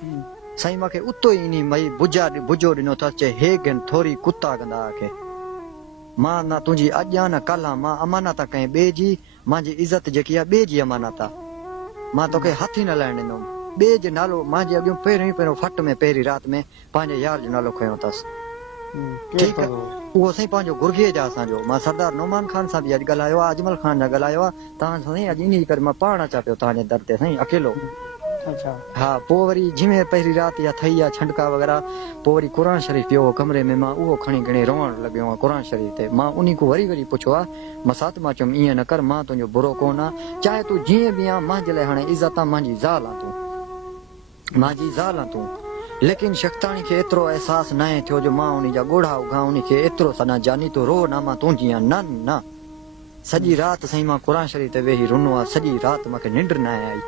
साईं मूंखे उतो ई इन मई बुझो ॾिनो अथसि चए हे गिन थोरी कुता कंदा आखे मां न तुंहिंजी अॼु आ न कल्ह आ मां अमानत कंहिं ॿिए जी मुंहिंजी इज़त जेकी आहे ॿिए जी अमानत आहे मां तोखे हथ ई न लाइण ॾींदुमि ॿिए जो नालो मुंहिंजे अॻियां पहिरियों फट में पहिरीं राति में पंहिंजे यार जो नालो खयों अथसि ठीकु आहे उहो साईं पंहिंजो गुरगीअ जा असांजो मां सरदार नौमान खान सां बि अॼु ॻाल्हायो आहे अजमल खान सां ॻाल्हायो आहे तव्हां साईं अॼु इन करे मां पाण अचां पियो तव्हांजे दर ते साईं अकेलो हा पोइ वरी जिਵੇਂ पहिरीं राति या थई आहे छंडका वग़ैरह पोइ वरी क़ुर शरीफ़ पियो हो कमरे में मां उहो खणी खणी रोअण लॻियो आहियां क़ुर शरीफ़ ते मां उन खां वरी पुछियो आहे मां सात मां चयुमि ईअं न कर मां तुंहिंजो बुरो कोन आहे चाहे तूं जीअं बि आहे मुंहिंजे लाइ हाणे इज़त आहे मुंहिंजी ज़ाल आहे तूं मुंहिंजी ज़ाल आहे तूं लेकिन शख्तानी खे एतिरो अहसासु न आहे थियो जो मां उन जा ॻोढ़ा उगां उन खे एतिरो सना जानी तो रो न मां तुंहिंजी आहियां न न सॼी राति साईं मां क़ुर शरीफ़ ते वेही रुनो आहे सॼी राति मूंखे निंड न आई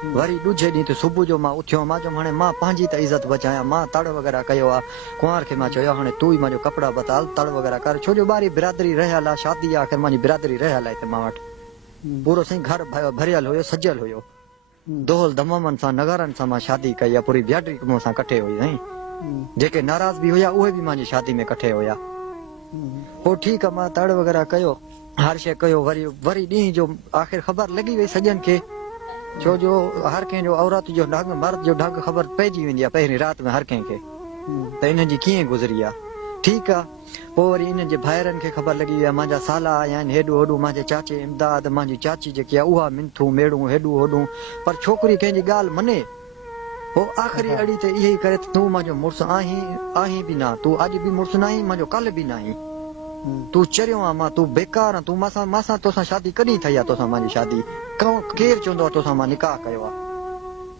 वरी ॾुझे ॾींहुं ते सुबुह जो मां उथियो मां चयुमि हाणे मां पंहिंजी त इज़त बचायां मां तड़ वग़ैरह कयो आहे कुंवार खे मां चयो हाणे तूं ई मुंहिंजो कपिड़ा बताल तड़ वग़ैरह कर छो जो ॿारी बिरादरी रहियल आहे शादी आहे आख़िर मुंहिंजी बिरादरी रहियल आहे हिते मां वटि पूरो साईं घर भरियल हुयो सजियल हुयो दोहल दमामनि सां नगारनि सां मां शादी कई आहे पूरी बिरादरी मूं सां कठे हुई साईं जेके नाराज़ बि हुया उहे बि मुंहिंजी शादी में कठे हुया पोइ ठीकु आहे मां तड़ वग़ैरह कयो हर शइ कयो वरी ॾींहं जो आख़िर ख़बर लॻी वई सॼनि खे छो जो हर कंहिंजो औरत जो ढंग मर्द जो ढंग ख़बर पइजी वेंदी आहे पहिरीं राति में हर कंहिंखे त इन्हनि जी कीअं गुज़री आहे ठीकु आहे पोइ वरी इन्हनि जे भाइरनि खे ख़बर लॻी वई आहे मुंहिंजा साला आया आहिनि हेॾो होॾो मुंहिंजे चाचे इमदाद मुंहिंजी चाची जेकी आहे उहा मिंथू मेड़ू हेॾो होॾो पर छोकिरी कंहिंजी ॻाल्हि मने पोइ आख़िरी अड़ी त इहे ई करे तूं मुंहिंजो मुड़ुसु आहीं बि न तूं अॼु बि मुड़ुसु न आहीं मुंहिंजो कल्ह बि न आहीं तूं चरियो आहे मां तूं बेकार आहे तूं मां तोसां शादी कॾहिं थई आहे तोसां मुंहिंजी शादी केरु चवंदो आहे तोसां मां निकाह कयो आहे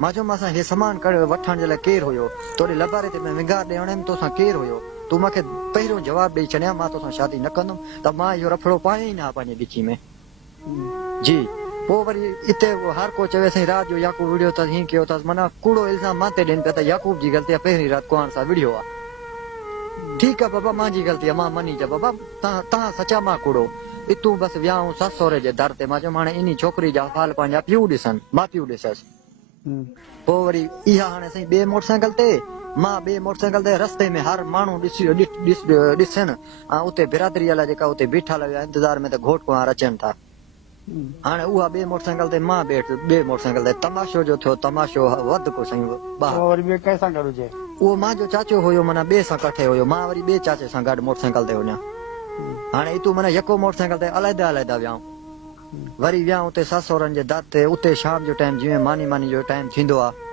मां चयो मां हे सामान कढ वठण जे लाइ केरु हुयो तोड़े लबारे ते मैं विंगार ॾियण में तोसां केरु हुयो तूं मूंखे पहिरियों जवाबु ॾेई छॾिया मां तोसां शादी न कंदुमि त मां इहो रफड़ो पाए ई न पंहिंजे ॾिची में जी पोइ वरी हिते हर को चवे साईं राति जो याकूब विड़ियो अथसि हीअं कयो अथसि माना कूड़ो इल्ज़ाम मां ते ॾियनि पिया त याकूब जी ग़लती आहे पहिरीं राति कुंवार सां विड़ियो आहे ठीकु आहे बाबा मुंहिंजी ग़लती आहे मां मञी चयो बाबा तव्हां सचा मां कूड़ो तूं बसि वियाऊं ससु सहुरे जे दर ते मां चयुमि हाणे इन छोकिरी जा हाल पंहिंजा पीउ ॾिसनि मां पीउ ॾिससि पोइ वरी इहा हाणे साईं ॿिए मोटरसाइकिल ते मां ॿिए मोटरसाइकिल ते रस्ते में हर माण्हू ॾिसनि ऐं उते बिरादरी वारा जेका उते बीठल हुया इंतज़ार में त घोट कुंवार अचनि था हाणे उहा ॿिए मोटरसाइकिल ते मां ॿिए मोटरसाइकिल ते तमाशो जो थियो तमाशो वधि को साईं उहो मुंहिंजो चाचो हुयो माना ॿिए सां कठे हुयो मां वरी ॿिए चाचे सां गॾु मोटरसाइकिल ते वञा हाणे तूं माना यको मोटरसाइकिल ते अलहदा अलहदा वियाऊं वरी वियाऊं उते ससु सहुरनि जे दर ते उते शाम जो टाइम जीअं मानी जो टाइम थींदो आहे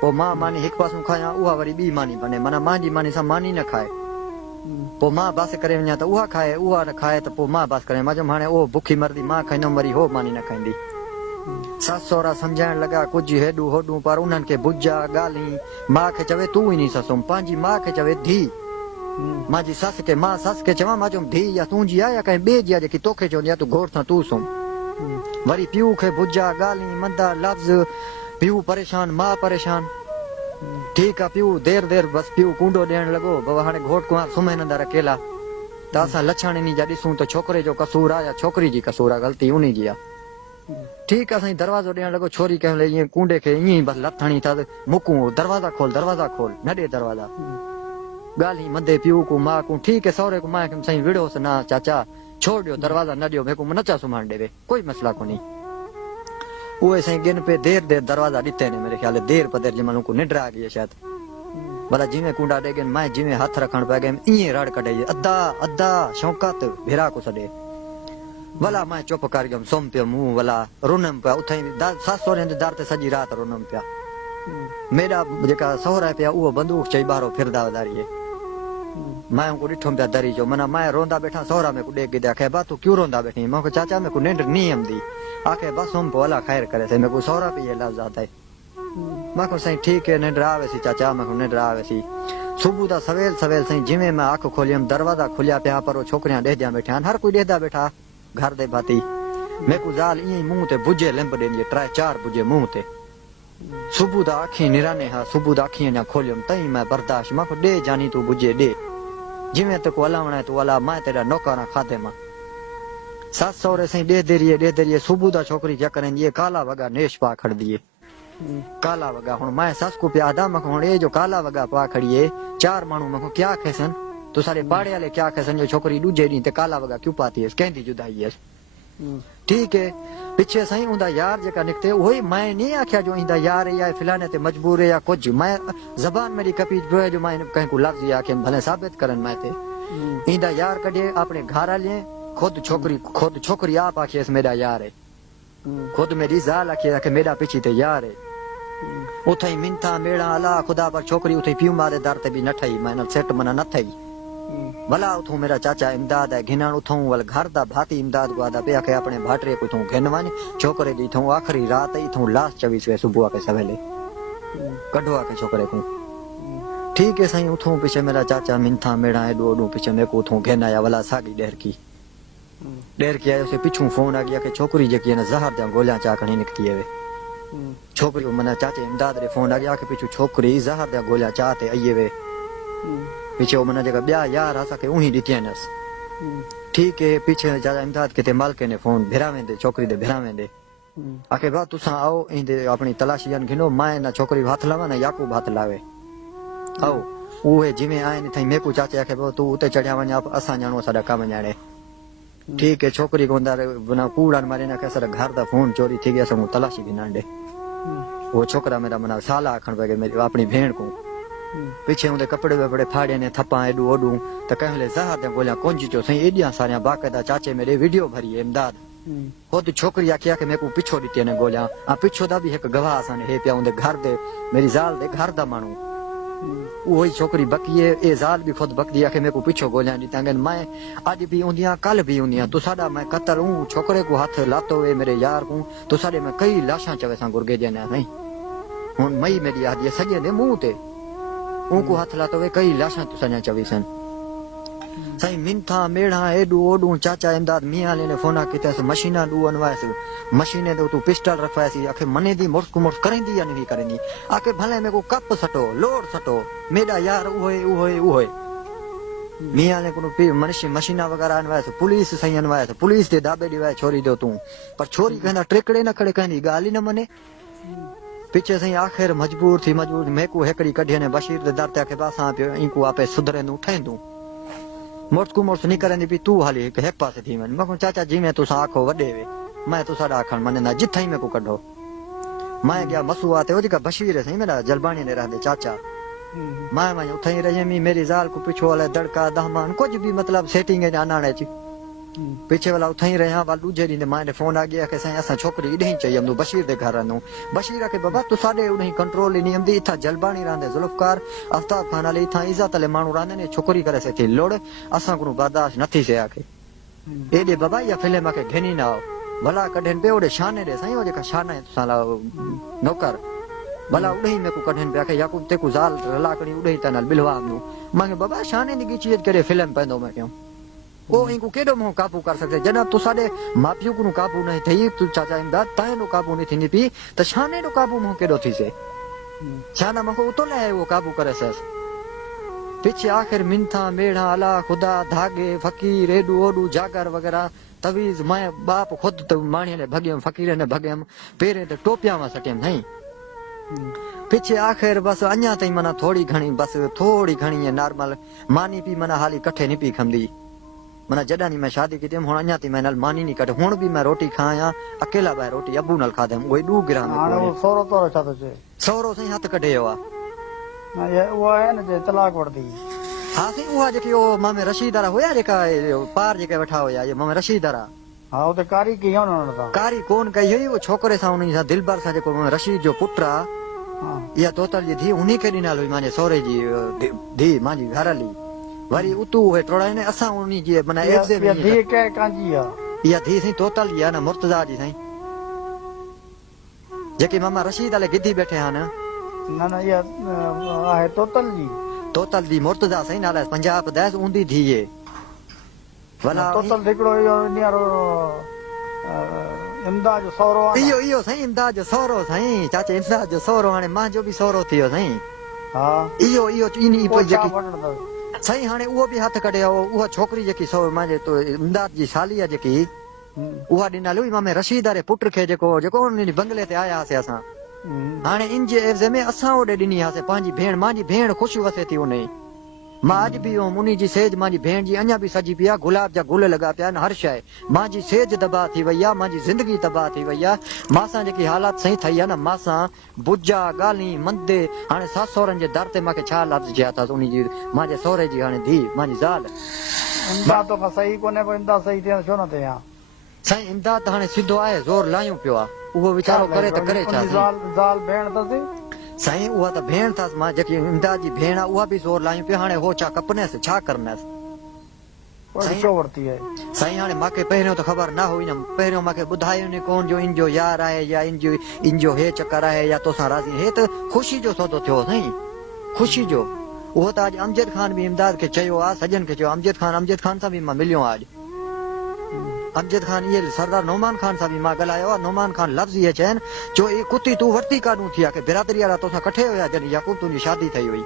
पोइ मां मानी हिकु पासो खायां उहा वरी ॿी मानी बने माना मुंहिंजी मानी सां मानी न खाए पोइ मां बस करे वञा त उहा खाए उहा न खाए त पोइ मां बस करे मां चयुमि हाणे उहो बुखी मरदी मां खाईंदुमि वरी हो मानी न खाईंदी ससु सहुरा सम्झाइण लॻा कुझु हेॾू होॾू पर उन्हनि खे बुझा ॻाल्हि माउ खे चवे तूं ई नी ससुम पंहिंजी माउ खे चवे धी मुंहिंजी ससु खे मां ससु खे चवां मां चयुमि धी या तुंहिंजी आहे या कंहिं ॿिए जी आहे जेकी तोखे चवंदी आहे तूं घोट सां तूं सुम्ह वरी पीउ खे बुझा ॻाल्हि मंदा लफ़्ज़ पीउ परेशान मां परेशान ठीकु आहे पीउ देर बसि पीउ कूंडो ॾियणु लॻो बाबा हाणे घोट कुंवार सुम्हनि अंदरि अकेला त असां लछाणिनी जा ॾिसूं त छोकिरे जो कसूर आहे या छोकिरी जी कसूर आहे ग़लती उन जी आहे ठीकु आहे साईं दरवाज़ो ॾियणु लॻो छोरी कंहिं महिल ईअं कूंडे खे ईअं ई बसि लत हणी था मुकूं दरवाज़ा खोल न ॾे दरवाज़ा ॻाल्हि मंदे पीउ को मां को ठीकु आहे सहुरे को मां साईं विड़ोसि न चाचा छोड़ ॾियो दरवाज़ा न ॾियो मेरे को न चा सुम्हण ॾेवे कोई मसला कोन्हे उहे साईं गिन पे देर दरवाज़ा ॾिते ने मेरे ख्याल देर पदेर जंहिं महिल को निंड आ गई शायदि भला जिवें कूंडा ॾे गए मैं जिवें हथ रखण पिया गए ईअं रड़ कढे अदा शौक़त भेरा को छॾे भला मैं चुप कर गयुमि सुम्ह पियो मूं भला रुनमि पिया उथई ससु सहुरे जे दर ते सॼी राति रुनमि पिया मेॾा जेका सहुरा पिया उहो बंदूक चई ॿारो फिरदा वधारिए मां को ॾिठो पिया दरी जो माना मां रोंदा बैठा सहुरा में को ॾे गिदे आखे बा तूं क्यों रोंदा बैठी मूंखे चाचा में को निंड नहीं आंदी आखे बस सुम्ह पोइ अला ख़ैर करे से मेरे को सहुरा पे ये लफ़्ज़ आता है मां को साईं ठीक है निंड आवेसी चाचा मैं को निंड आवेसी सुबुह दा सवेल साईं जिवें मैं अख खोलियमि दरवाज़ा खुलिया पिया पर छोकिरियां ॾेहदियां वेठा आहिनि हर कोई ॾेहदा वेठा घर दे भाती मेरे को ज़ाल ईअं ई मुंहुं ते बुझे लिंब ॾींदी 3-4 बुझे मुंहुं ते सुबुह दा अखी निराने हा सुबुह दा अखी अञा खोलियमि तई मैं बर्दाश्त मां को ॾे जानी तूं बुझे ॾे जिवें ते को हलावण आहे तूं हला मां तेरा नौकर खाधे मां ससु सहुरे साईं ॾे देरिए सुबुह दा छोकिरी क्या करें ये काला वॻा नेश पा खड़दी काला वगा हुण मैं सस को पिया आदा मख हुण ए जो काला वगा पा खड़िए चार माण्हू मख क्या खेसन तो सारे पाड़े वाले क्या खेसन जो छोकरी दूजे दी ते काला वगा क्यों पाती है कहंदी जुदाई है ठीक है पिछे सही उंदा यार जेका निकते वही मैं नहीं आख्या जो इंदा यार या फिलाने ते मजबूर है या कुछ मैं जबान मेरी कपी जो जो मैं कहीं को लफ्ज या के भले साबित करन मैं ते इंदा यार कढे अपने घर वाले खुद छोकरी आप आखिए मेरा यार है खुद मेरी जाल आखिए कि मेरा पीछे ते यार है उथई मिनता मेड़ा अला खुदा पर छोकरी उथई पियो मारे दर ते भी न ठई मैं सेट मना न थई भला उथू मेरा चाचा इमदाद है घिनण उथू वल घर दा भाती इमदाद को आदा पे के अपने भाटरे को उथू घिनवानी छोकरे दी थू आखिरी रात इथू लास्ट 24 सुबह के सवेले कढवा के छोकरे को ठीक है सही उथू पीछे मेरा चाचा मिनता मेड़ा एडो ओडो पीछे मेरे को उथू घेनाया वाला सागी डेर की आयो से पिछू फोन आ गया कि छोकरी जेकी न जहर दा गोलियां चाकणी निकती है छोकरी को मना चाचे इमदाद रे फोन आ गया कि पिछू छोकरी जहर दा गोलियां चाहते आइए वे पीछे वो मना जगह ब्याह यार आसा के उही दितियनस ठीक है पीछे चाचा इमदाद के मालके ने फोन भिरावेंदे छोकरी दे भिरावेंदे आके बा तुसा आओ इंदे अपनी तलाशियन घिनो मैं ना छोकरी हाथ लावा ना याकूब हाथ लावे आओ ओए जिमे आए ने थई मेकू चाचे आके बो तू उते चढ़िया वने असा जानो साडा काम जाने ठीक है छोकरी को अंदर बना कूड़ा मारे ना कैसा घर दा फोन चोरी थी गया सब तलाशी भी नांडे वो छोकरा मेरा मना साला आखण पे मेरी अपनी भेण को पीछे उनके कपड़े बड़े फाड़े ने थप्पा एडू ओडू तो कहले जहार दे गोलियां कोंजी चो सही एडिया सारिया बाकायदा चाचे मेरे वीडियो भरी है इमदाद खुद छोकरी आखिया के मेरे को पिछो दी ने गोलियां आ पिछो दा भी एक गवाह आसन हे पिया उनके घर दे मेरी जाल दे घर दा मानू वही छोकरी बकिए ए जाल भी खुद बकदी आके मेरे को पिछो गोलियां दी तंगन मैं आज भी उंदिया कल भी उंदिया तो साडा मैं कतर हूं छोकरे को हाथ लातो वे मेरे यार को तो साडे मैं कई लाशां चवे सा गुरगे देना नहीं हुन मई मेरी आदि सजे दे मुंह ते उनको हाथ लातो वे कई लाशां तो सजा चवी सन सही मिनथा मेड़ा एडू ओडू चाचा इमदाद मियां ने फोना किते मशीना दू अनवास मशीने तो तू पिस्टल रखवासी आखे मने दी मोर्स को मोर्स करेंदी या नहीं करेंदी आखे भले मेरे को कप सटो लोड सटो मेरा यार उहोए मियां ने को मनुष्य मशीना वगैरह अनवास पुलिस सही अनवास पुलिस दे दाबे दिवाए छोरी दो तू पर छोरी कहंदा ट्रिकड़े न खड़े कहंदी गाली न मने पीछे सही आखिर मजबूर मैं को हेकड़ी कढिया ने बशीर दे दर ते आखे बासा पे इनको आपे सुधरे नु उठाइंदू मोर्स को मोर्स नहीं करेंदी भी तू हाली एक पासे थी मैं को चाचा जी मैं तुसा आखो वडे वे मैं तो साडा आखण मने ना जिथई में को कढो मैं गया मसुआते ओ जका बशीर है सही मेरा जलबानी ने रहदे चाचा मैं उथई रहे मी मेरी जाल को पिछो वाले दड़का दहमान कुछ भी मतलब सेटिंग है आनाने ची पीछे वाला उथई रहा वाल दूजे दी माने फोन आ गया के सही असा छोकरी इडही चाहिए हम बशीर दे घर नु बशीर के बाबा तू साडे उडही कंट्रोल नहीं हमदी इथा जलबानी रहंदे जुल्फकार आफ्ताब खान अली इथा इज्जत ले मानू रहंदे ने छोकरी करे से थी लोड असा को बर्दाश्त नथी से आके एडे बाबा या फिल्म के घेनी ना भला कढन पे ओडे शाने दे सही ओ जे का शाना है तुसाला नौकर भला उडही में को कढन पे आके याकूब ते को जाल रलाकड़ी उडही तनल बिलवा नु मांगे बाबा शाने दी चीज करे फिल्म पेंदो मैं क्यों ओ इनको केडो मो काबू कर सकते जना तू साडे मापियो को काबू नहीं थई तू चाचा इमदाद ताए नो काबू नहीं थी पी त शाने नो काबू मो केडो थी से शाना मको तो ले वो काबू करे सस पीछे आखिर मिनथा मेढ़ा अला खुदा धागे फकीर एडू ओडू जागर वगैरह तवीज मैं बाप खुद तो माणी ने भगयम फकीर ने भगयम पेरे ते टोपिया में सटम नहीं पीछे आखिर बस अन्या तई मना थोड़ी घणी है नॉर्मल मानी पी मना हाली कठे नहीं पी खमदी मना जडा नहीं मैं शादी की हम अन्या ती मैं नल मानी नहीं कटे हुन भी मैं रोटी खाया अकेला बाय रोटी अबू नल खा दे ओए 2 ग्राम में सोरो तो छा तो छे सोरो सही हाथ कढे हुआ ये वो है न जे तलाक वड़ दी हां सही हुआ जे कि ओ मामे रशीदारा होया जे का पार जे के बैठा होया ये मामे रशीदारा हां ओ ते कारी की हो न कारी कौन कही है वो छोकरे सा उनी सा दिलबर सा जे को रशीद जो पुत्रा हां या तोतल जी थी उन्हीं के दिनाल हुई माने सोरे जी दी माजी घरली वरी उतू है थोड़ा ने असा उनी जी मना एक से ये धी के कांजी आ या धी सी तोतल जी ना मुर्तजा जी सही जेकी मामा रशीद अले गिद्दी बैठे हैं ना ये है तोतल जी मुर्तजा सही नाला पंजाब दस ऊंदी थी ये वाला तोतल देखड़ो यो नियारो इमदाद जो सोरो इयो सही इमदाद जो सोरो सही चाचे इमदाद जो सोरो हाने मां जो भी सोरो थियो सही हां इयो इनी पर जेकी सही हाने वो भी हाथ कढे वो छोकरी जेकी सो माजे तो इमदाद जी सालिया जेकी उहा दिना लुई मामे रशीद रे पुत्र के जेको उनी बंगले ते आया से असा हाणे इन जे एवज़ में असां ओॾे ॾिनी हासे पंहिंजी भेण मुंहिंजी भेण ख़ुशि वसे थी उन मां अॼु बि हुअमि उन जी सेज मुंहिंजी भेण जी अञा बि सजी पई आहे गुलाब जा गुल लॻा पिया आहिनि हर शइ मुंहिंजी सेज तबाह थी वई आहे मुंहिंजी ज़िंदगी तबाह थी वई आहे मासां जेकी हालात सही ठही आहे न मासां बुजा ॻाल्हि मंदे हाणे सास सहुरनि जे दर ते मूंखे छा लफ़्ज़ चया अथसि उन जी मुंहिंजे सहुरे जी हाणे धीउ मुंहिंजी ज़ाल इमदाद तो सही कोन्हे पोइ इमदाद सही थियणु छो न थिए हा साईं इमदाद त हाणे सिधो आहे ज़ोर लायूं पियो आहे उहो वीचारो करे त करे छा ज़ाल भेण अथसि साईं उहा त भेण अथसि मां जेकी इमदाद जी भेण आहे उहा बि ज़ोर लायूं पियो हाणे हो छा कपनेसि छा करनेसि छो वरिती आहे साईं हाणे मूंखे पहिरियों त ख़बर न हुई न पहिरियों मूंखे ॿुधायो न कोन जो इन जो यार आहे या इन जो हे चकर आहे या तोसां राज़ी हे त ख़ुशी जो सौदो थियो साईं ख़ुशी जो उहो त अॼु अमजद खान बि इमदाद खे चयो आहे सजन खे चयो अमजद खान सां बि मां मिलियो आहियां अॼु अमजद खान इहे सरदार नौमान खान सां बि मां ॻाल्हायो आहे नौमान खान लफ़्ज़ इहे चयनि जो इहे कुती तूं वरिती काॾूं थी आहे की बिरादरी वारा तोसां कठे हुया जॾहिं याकूब तुंहिंजी शादी ठही हुई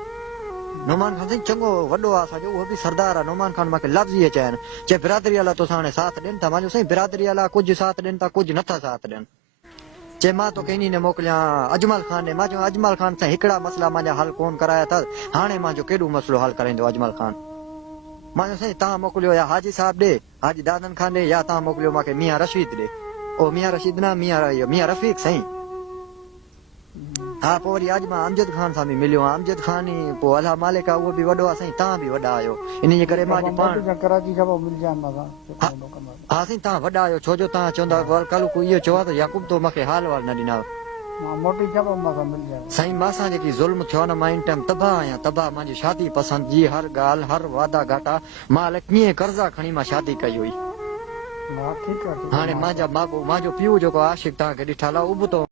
नौमान खान साईं चङो वॾो आहे असांजो उहो बि सरदार आहे नौमान खान मूंखे लफ़्ज़ इहे चयनि चए बिरादरी वारा तोसां हाणे साथ ॾियनि था मां चयो साईं बिरादरी वारा कुझु साथ ॾियनि था कुझु नथा साथ ॾियनि चए मां तोखे इन ने मोकिलियां अजमल खान ॾे मां चयो अजमल खान सां हिकिड़ा मसइला मुंहिंजा हल कोन कराया अथसि हाणे मुंहिंजो केॾो मसइलो हल कराईंदो अजमल खान मां चयो साईं तव्हां मोकिलियो या हाजी साहिब ॾे हाजी दादन खान ॾे या तव्हां मोकिलियो मूंखे मियां रशीद ॾे ओ मियां रशीद न मियां रफ़ीक साईं हा पोइ वरी अॼु मां अमजद खान सां बि मिलियो आहियां अमजद खान ई पोइ अलाह मालिक आहे उहो बि वॾो आहे साईं तव्हां बि वॾा आहियो इन जे करे मां अॼु पाण कराची छा हा साईं तव्हां वॾा आहियो छो जो तव्हां चवंदा कल को इहो चयो आहे त याकूब तो मूंखे हाल वाल न ॾिना मोटी छा मिल जाए साईं मासां जेकी ज़ुल्म थियो न मां इन टाइम तबाह आहियां तबाह मुंहिंजी शादी पसंदि जी हर ॻाल्हि हर वादा घाटा मां कीअं कर्ज़ा खणी मां शादी कई हुई हाणे मुंहिंजो पीउ जेको आशिक़ तव्हांखे ॾिठल आहे उहो बि तो